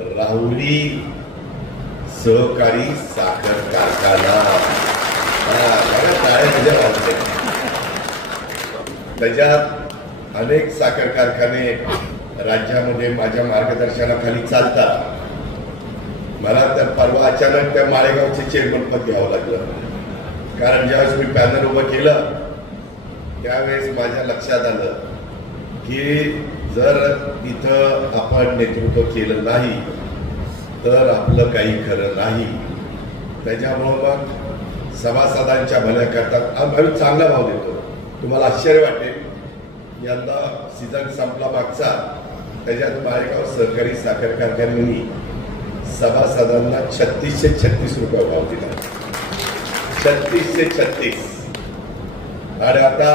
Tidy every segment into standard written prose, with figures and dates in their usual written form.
राहुरी सहकारी साखर कारखाना त्याच्यात अनेक साखर कारखाने राज्यामध्ये माझ्या मार्गदर्शनाखाली चालतात. मला तर परवा अचानक त्या माळेगावचे चेअरमन पद घ्यावं लागलं. कारण ज्यावेळेस मी पॅनल उभं केलं त्यावेळेस माझ्या लक्षात आलं की जर इथं आपण नेतृत्व केलं नाही तर आपलं काही खरं नाही. त्याच्यामुळं मग सभासदांच्या भल्याकरता आम्ही चांगला भाव देतो. तुम्हाला आश्चर्य वाटेल, यंदा सीझन संपला मागचा, त्याच्यात माळेगाव सहकारी साखर कारखान्यांनी सभासदांना 3636 रुपये भाव दिला. 3636. आणि आता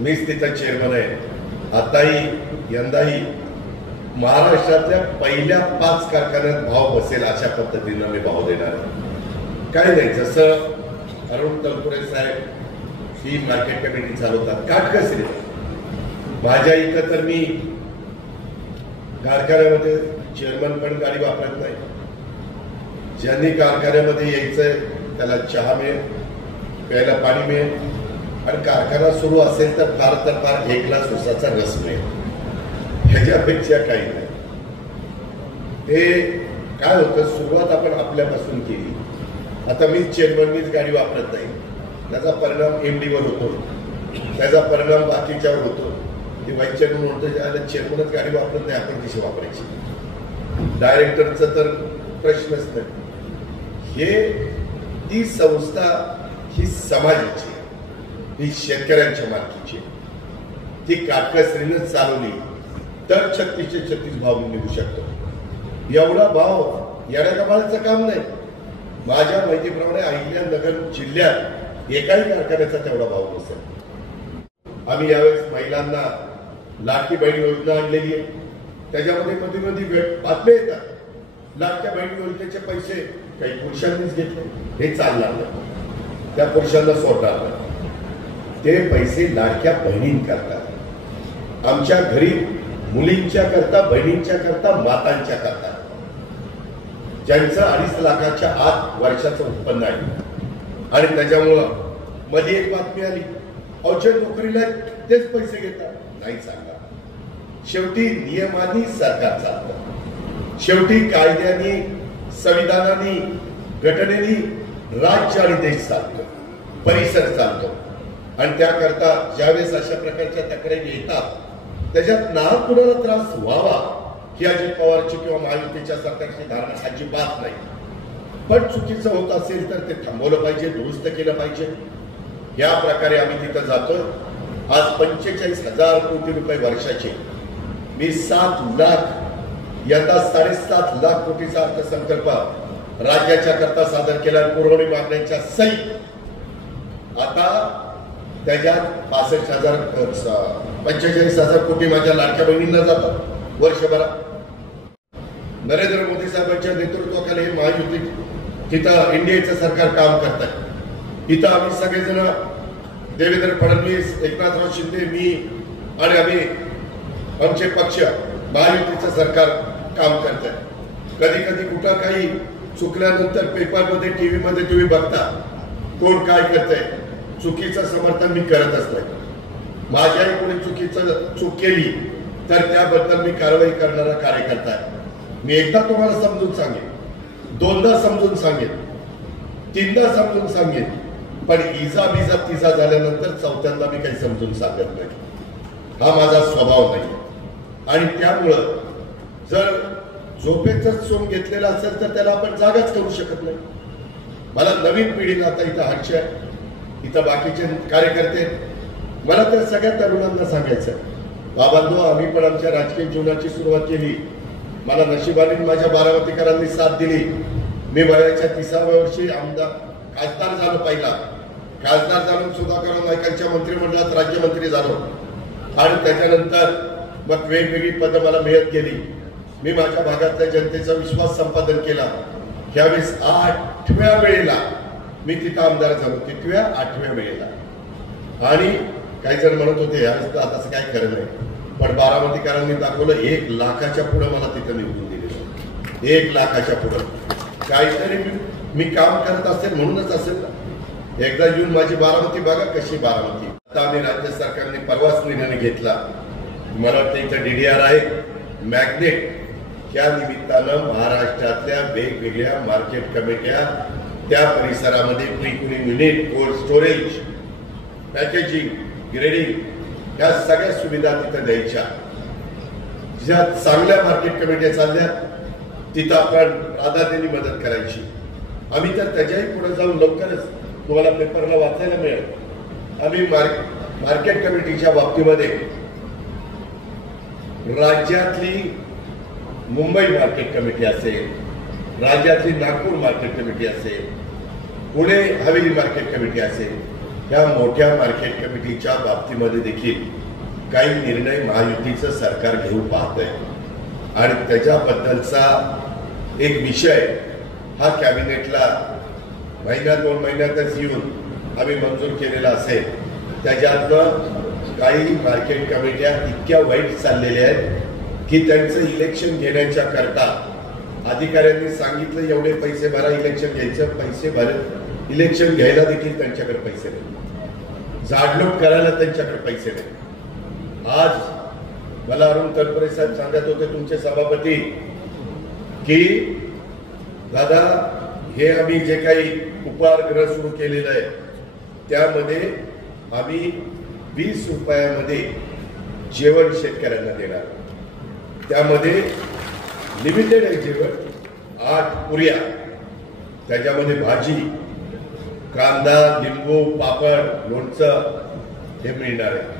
मीच तिचा चेअरमन आहे. आताही यंदाही महाराष्ट्रातल्या पहिल्या 5 कारखान्यात भाव बसेल अशा पद्धतीनं मी भाव देणार आहे. काय नाही, जसं अरुण तलपुरे साहेब ही मार्केट कमिटी चालवतात काटकसरी. माझ्या इथं तर मी कारखान्यामध्ये चेअरमन पण गाडी वापरत नाही. ज्यांनी कारखान्यामध्ये यायचंय त्याला चहा मिळेल, प्यायला पाणी मिळेल आणि कारखाना सुरू असेल तर फार 1 ग्लास उसाचा रस मिळेल. ह्याच्यापेक्षा काही नाही. ते काय होतं, सुरुवात आपण आपल्यापासून केली. आता मीच चेअरमन, मीच गाडी वापरत नाही. त्याचा परिणाम एमडीवर होतो, त्याचा परिणाम बाकीच्यावर होतो. ते व्हाईस चेअरमन होतं, ज्याला चेअरमनच गाडी वापरत नाही, आपण कशी वापरायची. डायरेक्टरचा तर प्रश्नच नाही. ती संस्था ही समाजाची, ही शेतकऱ्यांच्या मालकीची, ती काटकसरीनं चालवली तर 3636 भाव निघू शकतो. एवढा भाव येण्या कमालीचं काम नाही. माझ्या माहितीप्रमाणे अहिल्यानगर जिल्ह्यात एकाही कारखान्याचा तेवढा भाव नसेल. आम्ही यावेळेस महिलांना लाडकी बहीण योजना आणलेली आहे. त्याच्यामध्ये मध्ये बातम्या येतात, लाडक्या बहीण योजनेचे पैसे काही पुरुषांनीच घेतले. हे चालणार नाही, त्या पुरुषांना सोडणार नाही. ते पैसे लाडक्या बहिणींकरता, आमच्या घरी मुलींच्या करता, बहिणींच्या करता, मातांच्या करता, ज्यांचं 2.5 लाखाच्या आत वर्षाचं उत्पन्न आहे. आणि त्याच्यामुळं मध्ये एक बातमी आली, औषध नोकरीला तेच पैसे घेतात. नाही चालणार. शेवटी नियमांनी सरकार चालतं. शेवटी कायद्याने, संविधानाने, घटनेने राज्य आणि देश चालतो, परिसर चालतो. आणि त्याकरता ज्यावेळेस अशा प्रकारच्या तक्रारी येतात त्याच्यात ना कुणाला त्रास व्हावा ही अजित पवारची किंवा महायुतीच्या सरकारची धारणा अजिबात नाही. पण चुकीचं होत असेल तर ते थांबवलं पाहिजे, दुरुस्त केलं पाहिजे. या प्रकारे आम्ही तिथं जातो. आज 45,000 कोटी रुपये वर्षाचे, मी 7 लाख, यंदा 7.5 लाख कोटीचा अर्थसंकल्प राज्याच्या करता सादर केला. पुरवणी मागण्यांच्या सहित आता त्याच्यात 45,000 कोटी माझ्या लाडक्या बहिणींना जातात वर्षभरात. नरेंद्र मोदी साहेबांच्या नेतृत्वाखाली हे महायुती तिथं एनडीएचं सरकार काम करत आहे. इथं आम्ही सगळेजण, देवेंद्र फडणवीस, एकनाथराव शिंदे, मी आणि आम्ही आमचे पक्ष महायुतीचं सरकार काम करत आहे. कधी कधी कुठं काही चुकल्यानंतर पेपरमध्ये, टीव्हीमध्ये तुम्ही बघता कोण काय करतंय. चुकीचं समर्थन मी करतच नाही. माझ्याही कोणी चूक केली तर त्याबद्दल मी कारवाई करणारा कार्यकर्ता आहे. मी एकदा तुम्हाला समजून सांगेन, 2दा समजून सांगेन, 3दा समजून सांगेन, पण इजा बिजा तिजा झाल्यानंतर 4थ्यांदा मी काही समजून सांगत नाही. हा माझा स्वभाव नाही. आणि त्यामुळं जर झोपेचं सोंग घेतलेलं असेल तर त्याला आपण जागाच करू शकत नाही. मला नवीन पिढीला आता इथं हास्य आहे, इथं बाकीचे कार्यकर्ते, मला त्या सगळ्या तरुणांना सांगायचं, बाबांनो, आम्ही पण आमच्या राजकीय जीवनाची सुरुवात केली. मला नशिबाने माझ्या बारामतीकरांनी साथ दिली. मी वयाच्या 30व्या वर्षी खासदार झालो. पहिला खासदार झालो, सुधाकर नायकांच्या मंत्रिमंडळात राज्यमंत्री झालो. आणि त्याच्यानंतर मग वेगवेगळी पदं मला मिळत गेली. मी माझ्या भागातल्या जनतेचा विश्वास संपादन केला. यावेळेस 8व्या वेळेला मी तिथं आमदार झालो. 8व्या वेळेला. आणि काही जण म्हणत होते यावेळेस तर आता काय खरं नाही, पण बारामतीकरांनी दाखवलं 1 लाखाच्या पुढे मला तिथं निवडून दिलेलं. 1 लाखाच्या पुढे काहीतरी मी काम करत असेल म्हणूनच असेल ना. एकदा येऊन माझी बारामती बघा कशी बारामती. आता आम्ही राज्य सरकारने परवाच निर्णय घेतला, मला वाटतं इथं DDR आहे मॅग्नेट, त्या निमित्तानं महाराष्ट्रातल्या वेगवेगळ्या मार्केट कमिट्या त्या परिसरामध्ये pre cooling unit, cold storage, packaging, grading या सगळ्या सुविधा तिथं द्यायच्या. ज्या चांगल्या मार्केट कमिट्या चालल्या तिथं आपण प्राधान्याने मदत करायची. आम्ही तर त्याच्याही पुढे जाऊन लवकरच तुम्हाला पेपरला वाचायला मिळेल. आम्ही मार्केट कमिटीच्या बाबतीमध्ये राज्यातली मुंबई मार्केट कमिटी असेल, राज्यातली नागपूर मार्केट कमिटी असेल, पुणे हवेली मार्केट कमिटी असेल, या मोठ्या मार्केट कमिटीच्या बाबतीमध्ये देखील काही निर्णय महायुतीचं सरकार घेऊ पाहतंय आणि त्याच्याबद्दलचा एक विषय हा कॅबिनेटला महिना 2 महिन्यातच येऊन आम्ही मंजूर केलेला असेल. त्याच्यातनं काही मार्केट कमिट्या इतक्या वाईट चाललेल्या आहेत की त्यांचं इलेक्शन घेण्याच्या करता अधिकाऱ्यांनी सांगितलं एवढे पैसे भरा, इलेक्शन घ्यायचं, पैसे भरत इलेक्शन घ्यायला देखील त्यांच्याकडे पैसे नाही, झाडलोट करायला त्यांच्याकडे पैसे नाही. आज मला अरुण तनपुरे साहेब सांगत होते तुमचे सभापती की दादा हे आम्ही जे काही उपहारगृह सुरू केलेलं आहे त्यामध्ये आम्ही 20 रुपयामध्ये जेवण शेतकऱ्यांना देणार. त्यामध्ये लिमिटेड आहे जेवण, 8 पुऱ्या, त्याच्यामध्ये भाजी, कांदा, लिंबू, पापड, लोणचं हे मिळणार आहे.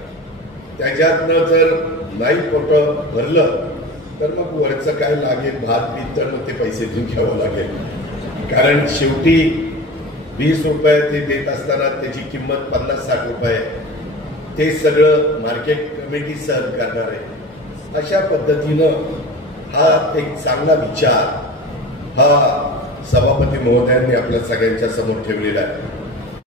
त्याच्यातनं जर नाही पोट भरलं तर मग वरचं काय लागेल भात बीत तर मग ते पैसे देऊन घ्यावं लागेल. कारण शेवटी 20 रुपये ते देत असताना त्याची किंमत 50-60 रुपये, ते सगळं मार्केट कमिटी सहन करणार आहे. अशा पद्धतीनं हा एक चांगला विचार हा सभापती महोदयांनी आपल्या सगळ्यांच्या समोर ठेवलेला आहे.